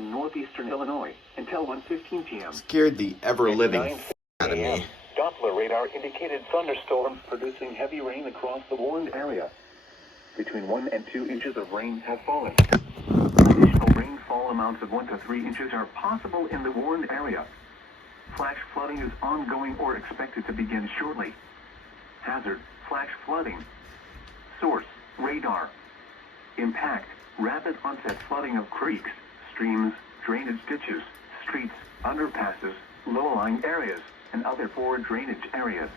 in northeastern Illinois until 1:15 p.m. Scared the ever-living out of me. Doppler radar indicated thunderstorms producing heavy rain across the warned area. Between 1 and 2 inches of rain have fallen. Additional rainfall amounts of 1 to 3 inches are possible in the warned area. Flash flooding is ongoing or expected to begin shortly. Hazard, flash flooding. Source, radar. Impact, rapid onset flooding of creeks, streams, drainage ditches, streets, underpasses, low-lying areas, and other poor drainage areas.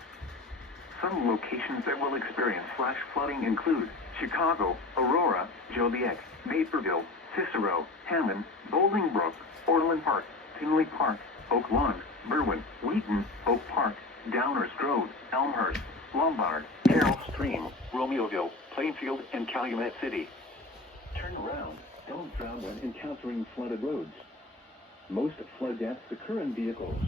Some locations that will experience flash flooding include Chicago, Aurora, Joliet, Naperville, Cicero, Hammond, Bolingbrook, Orland Park, Tinley Park, Oak Lawn, Berwyn, Wheaton, Oak Park, Downers Grove, Elmhurst, Lombard, Carroll Stream, Romeoville, Plainfield, and Calumet City. Turn around. Don't drown when encountering flooded roads. Most flood deaths occur in vehicles.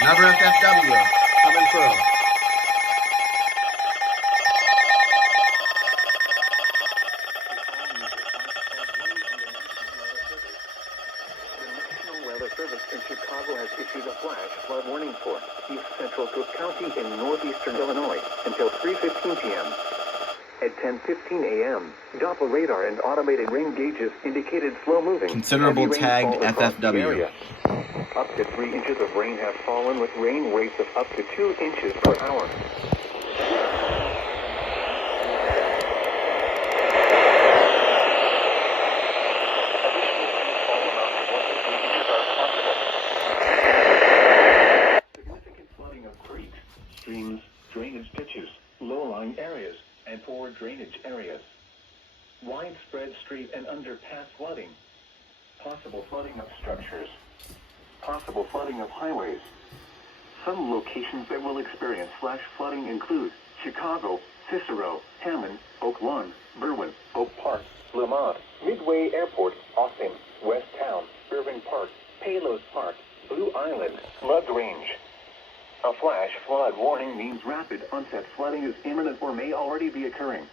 Another FFW coming through. Service in Chicago has issued a flash flood warning for East Central Cook County in northeastern Illinois until 3:15 p.m. At 10:15 a.m., Doppler radar and automated rain gauges indicated slow-moving. Considerable tagged FFW. Up to 3 inches of rain have fallen with rain rates of up to 2 inches per hour. Streams, drainage ditches, low-lying areas, and poor drainage areas. Widespread street and underpass flooding. Possible flooding of structures. Possible flooding of highways. Some locations that will experience flash flooding include Chicago, Cicero, Hammond, Oak Lawn, Berwyn, Oak Park, Lamont, Midway Airport, Austin, West Town, Irving Park, Palos Park, Blue Island, Flood Range. A flash flood warning means rapid onset flooding is imminent or may already be occurring.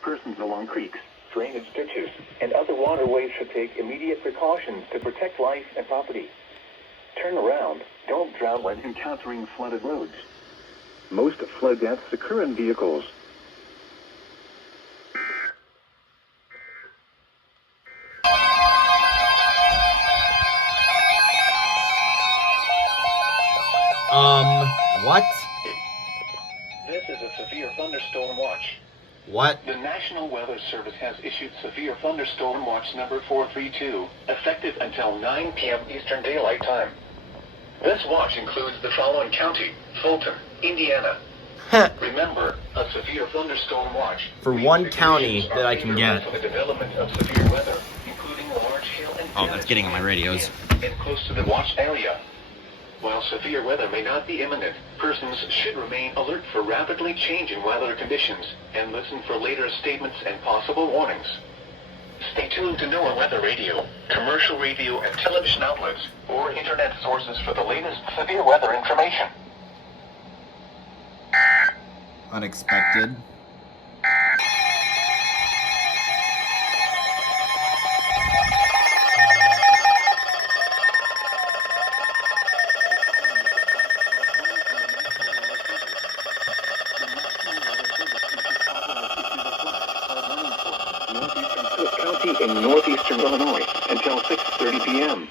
Persons along creeks, drainage ditches, and other waterways should take immediate precautions to protect life and property. Turn around. Don't drown when encountering flooded roads. Most flood deaths occur in vehicles. What? This is a severe thunderstorm watch. What? The National Weather Service has issued severe thunderstorm watch number 432, effective until 9 p.m. Eastern Daylight Time. This watch includes the following county: Fulton, Indiana. Remember, a severe thunderstorm watch For one county that I can get. For the development of severe weather, including large hail and Oh, that's getting on my radios. and close to the watch area. While severe weather may not be imminent, persons should remain alert for rapidly changing weather conditions and listen for later statements and possible warnings. Stay tuned to NOAA Weather Radio, commercial radio and television outlets, or internet sources for the latest severe weather information. Unexpected. In northeastern Illinois until 6:30 p.m.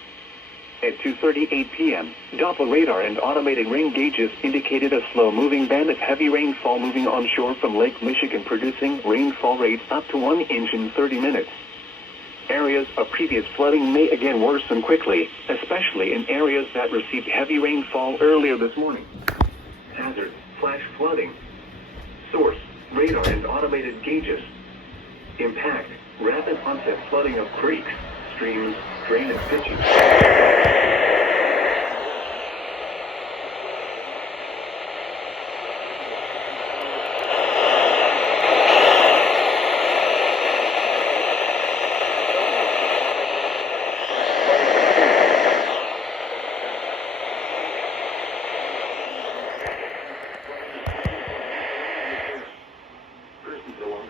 At 2:38 p.m., Doppler radar and automated rain gauges indicated a slow-moving band of heavy rainfall moving onshore from Lake Michigan, producing rainfall rates up to 1 inch in 30 minutes. Areas of previous flooding may again worsen quickly, especially in areas that received heavy rainfall earlier this morning. Hazard, flash flooding. Source, radar and automated gauges. Impact, rapid onset flooding of creeks, streams, drainage ditches.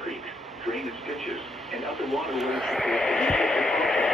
creeks, drainage ditches, and other waterways to create pollution and toxins.